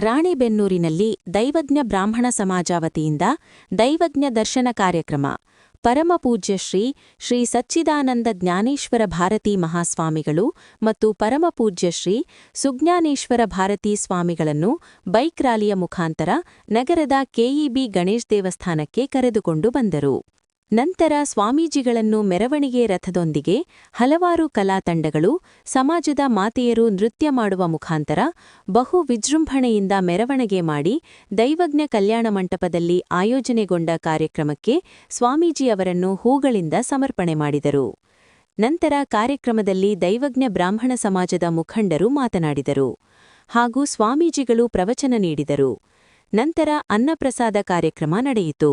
ರಾಣೆಬೆನ್ನೂರಿನಲ್ಲಿ ದೈವಜ್ಞ ಬ್ರಾಹ್ಮಣ ಸಮಾಜ ವತಿಯಿಂದ ದೈವಜ್ಞ ದರ್ಶನ ಕಾರ್ಯಕ್ರಮ ಪರಮಪೂಜ್ಯ ಶ್ರೀ ಶ್ರೀ ಸಚ್ಚಿದಾನಂದ ಜ್ಞಾನೇಶ್ವರ ಭಾರತೀ ಮಹಾಸ್ವಾಮಿಗಳು ಮತ್ತು ಪರಮಪೂಜ್ಯ ಶ್ರೀ ಸುಜ್ಞಾನೇಶ್ವರ ಭಾರತೀ ಸ್ವಾಮಿಗಳನ್ನು ಬೈಕ್ ರ್ಯಾಲಿಯ ಮುಖಾಂತರ ನಗರದ ಕೆಇಬಿ ಗಣೇಶ್ ದೇವಸ್ಥಾನಕ್ಕೆ ಕರೆದುಕೊಂಡು ಬಂದರು. ನಂತರ ಸ್ವಾಮೀಜಿಗಳನ್ನು ಮೆರವಣಿಗೆ ರಥದೊಂದಿಗೆ ಹಲವಾರು ಕಲಾ ತಂಡಗಳು, ಸಮಾಜದ ಮಾತೆಯರು ನೃತ್ಯ ಮಾಡುವ ಮುಖಾಂತರ ಬಹು ವಿಜೃಂಭಣೆಯಿಂದ ಮೆರವಣಿಗೆ ಮಾಡಿ ದೈವಜ್ಞ ಕಲ್ಯಾಣ ಮಂಟಪದಲ್ಲಿ ಆಯೋಜನೆಗೊಂಡ ಕಾರ್ಯಕ್ರಮಕ್ಕೆ ಸ್ವಾಮೀಜಿ ಅವರನ್ನು ಹೂಗಳಿಂದ ಸಮರ್ಪಣೆ ಮಾಡಿದರು. ನಂತರ ಕಾರ್ಯಕ್ರಮದಲ್ಲಿ ದೈವಜ್ಞ ಬ್ರಾಹ್ಮಣ ಸಮಾಜದ ಮುಖಂಡರು ಮಾತನಾಡಿದರು ಹಾಗೂ ಸ್ವಾಮೀಜಿಗಳು ಪ್ರವಚನ ನೀಡಿದರು. ನಂತರ ಅನ್ನಪ್ರಸಾದ ಕಾರ್ಯಕ್ರಮ ನಡೆಯಿತು.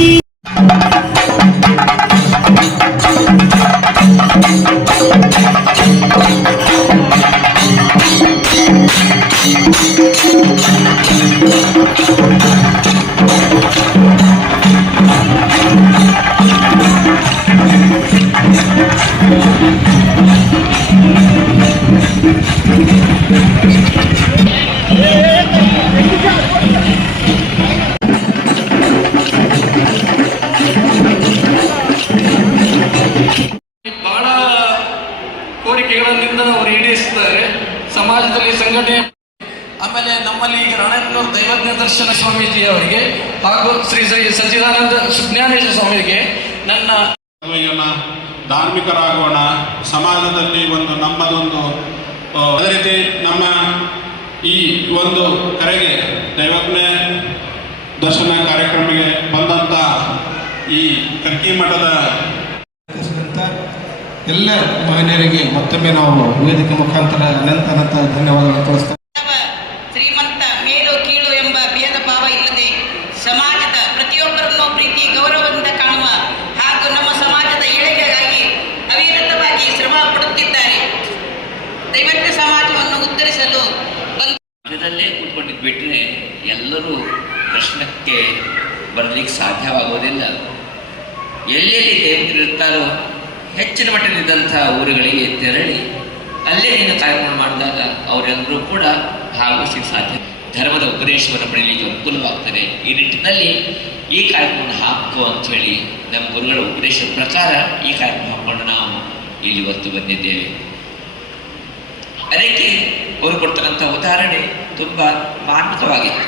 ಕೋರಿಕೆಗಳನ್ನಿಂದ ಅವರು ಈಡೇರಿಸಿದ್ದಾರೆ. ಸಮಾಜದಲ್ಲಿ ಸಂಘಟನೆ ಆಮೇಲೆ ನಮ್ಮಲ್ಲಿ ಈಗ ರಾಣೆಬೆನ್ನೂರು ದೈವಜ್ಞ ದರ್ಶನ ಸ್ವಾಮೀಜಿ ಅವರಿಗೆ ಹಾಗೂ ಶ್ರೀ ಸಚ್ಚಿದಾನಂದ ಸುಜ್ಞಾನೇಶ ಸ್ವಾಮಿಗೆ ನನ್ನ ಧಾರ್ಮಿಕರಾಗೋಣ. ಸಮಾಜದಲ್ಲಿ ಒಂದು ನಮ್ಮದೊಂದು ಅದೇ ರೀತಿ ನಮ್ಮ ಈ ಒಂದು ಕರೆಗೆ ದೈವಜ್ಞ ದರ್ಶನ ಕಾರ್ಯಕ್ರಮಕ್ಕೆ ಬಂದಂಥ ಈ ಕರ್ಕಿ ಮಠದ ಅಂತ ಎಲ್ಲ ಮಹಿಳೆಯರಿಗೆ ಮತ್ತೊಮ್ಮೆ ನಾವು ವೇದಿಕೆ ಮುಖಾಂತರ ಅನಂತ ಅನಂತ ಧನ್ಯವಾದಗಳು ತೋರಿಸ್ತೇವೆ ಪ್ರತಿಯೊಬ್ಬರನ್ನು ಪ್ರೀತಿ, ಗೌರವದಿಂದ ಕಾಣುವ ಹಾಗೂ ನಮ್ಮ ಸಮಾಜದ ಏಳಿಗೆಗಾಗಿ ಅವಿರತವಾಗಿ ಶ್ರಮ ಪಡುತ್ತಿದ್ದಾರೆ. ದೈವಜ್ಞ ಸಮಾಜವನ್ನು ಉತ್ತರಿಸಲು ಮಧ್ಯದಲ್ಲೇ ಕೂತ್ಕೊಂಡಿದ್ದು ಬಿಟ್ಟರೆ ಎಲ್ಲರೂ ದರ್ಶನಕ್ಕೆ ಬರಲಿಕ್ಕೆ ಸಾಧ್ಯವಾಗೋದಿಲ್ಲ. ಎಲ್ಲೆಲ್ಲಿ ದೇವರಿರ್ತಾರೋ ಹೆಚ್ಚಿನ ಮಟ್ಟದಿದ್ದಂಥ ಊರುಗಳಿಗೆ ತೆರಳಿ ಅಲ್ಲೇ ನೀನು ಕಾರ್ಯಕ್ರಮ ಮಾಡಿದಾಗ ಅವರೆಲ್ಲರೂ ಕೂಡ ಭಾಗವಹಿಸಲಿಕ್ಕೆ ಸಾಧ್ಯ ಧರ್ಮದ ಉಪದೇಶವನ್ನು ಪಡೆಯಲಿಕ್ಕೆ ಅನುಕೂಲವಾಗ್ತದೆ. ಈ ನಿಟ್ಟಿನಲ್ಲಿ ಈ ಕಾರ್ಯಕ್ರಮವನ್ನು ಹಾಕು ಅಂತ ಹೇಳಿ ನಮ್ಮ ಗುರುಗಳ ಉಪದೇಶದ ಪ್ರಕಾರ ಈ ಕಾರ್ಯಕ್ರಮ ಹಾಕೊಂಡು ನಾವು ಇಲ್ಲಿ ಒತ್ತು ಬಂದಿದ್ದೇವೆ. ಅದಕ್ಕೆ ಅವರು ಕೊಡ್ತಕ್ಕಂಥ ಉದಾಹರಣೆ ತುಂಬಾ ಮಾರ್ಮಿಕವಾಗಿತ್ತು